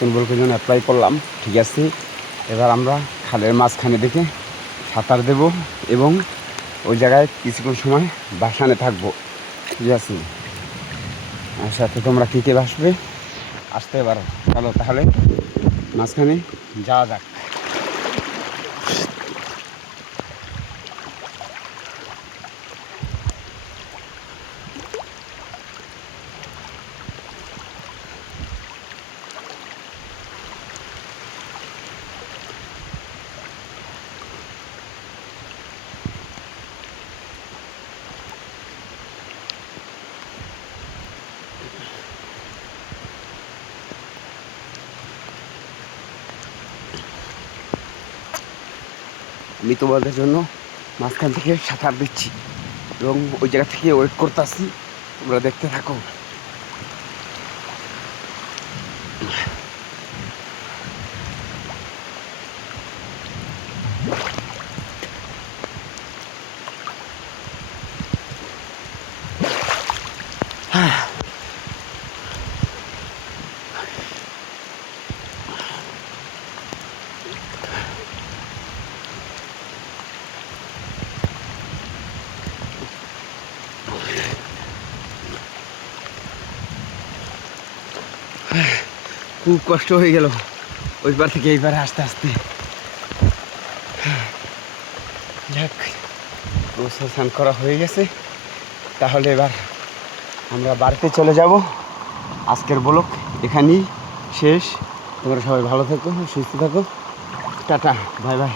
নতুন ব্লকের জন্য অ্যাপ্লাই করলাম, ঠিক আছে। এবার আমরা খালের মাঝখানে দেখে সাঁতার দেব এবং ওই জায়গায় কিছুক্ষণ সময় বাসানে থাকবো, ঠিক আছে। আর সাথে তোমরা কী কে আসতে পারো। চলো তাহলে মাঝখানে যাওয়া যাক। আমি তোমাদের জন্য মাঝখান থেকে সাঁতার দিচ্ছি এবং ওই জায়গা থেকে ওয়েট করতেছি, তোমরা দেখতে থাকো। খুব কষ্ট হয়ে গেল ওই পার থেকে এই পারে আস্তে আস্তে। যাক, গোসল স্নান করা হয়ে গেছে, তাহলে এবার আমরা বাড়িতে চলে যাব। আজকের ব্লগ এখানেই শেষ। তোমরা সবাই ভালো থাকো, সুস্থ থাকো, টাটা, বাই বাই।